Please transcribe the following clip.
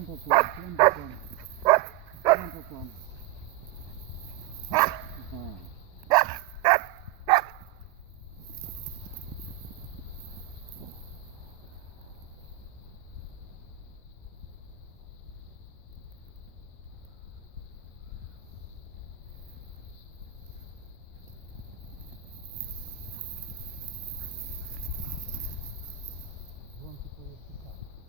Trąba kłam, trąba kłam. Trąba kłam. Aha. Dzwonki to jest tak.